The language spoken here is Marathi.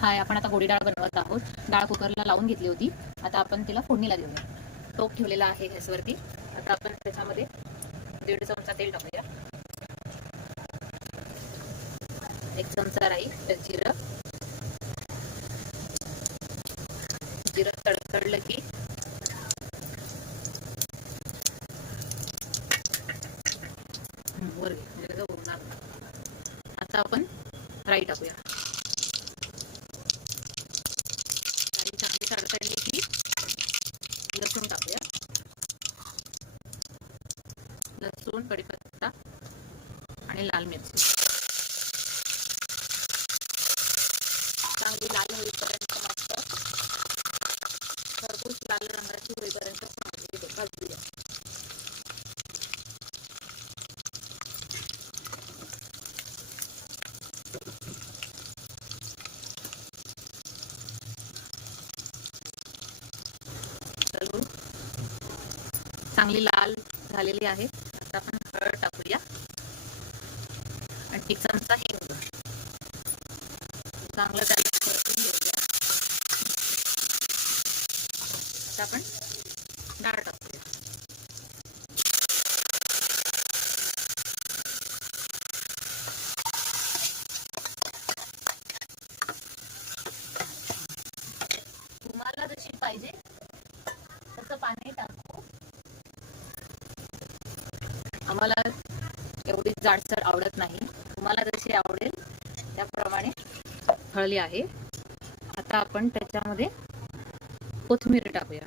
हाय, आपण आता गोडी डाळ बनवत आहोत. डाळ कुकरला लावून घेतली होती. आता आपण तिला फोडणीला देऊया. टोप ठेवलेला आहे गॅसवरती. आता आपण त्याच्यामध्ये 1.5 चमचा तेल टाकूया. 1 चमचा राई, जिरं तडतडलं की वर आता आपण राई टाकूया. राई चांगली तडतडली की लसूण टाकूया. लसूण, कढीपत्ता आणि लाल मिरची चांगली लाल होईपर्यंत मस्त खरपूस लाल रंगाची होईपर्यंत भाजूया. चांगली लाल झालेली आहे. आता आपण हळद टाकूया आणि 1 चमचा हिंग. चांगलं त्याला परतून घेऊया. आता आपण डाळ टाकूया. तुम्हाला जशी पाहिजे तसं पाणी टाकू. आम्हाला एवढी जाडसर आवडत नाही. तुम्हाला जशी आवडेल त्याप्रमाणे हळली आहे. आता आपण त्याच्यामध्ये कोथिंबीर टाकूया.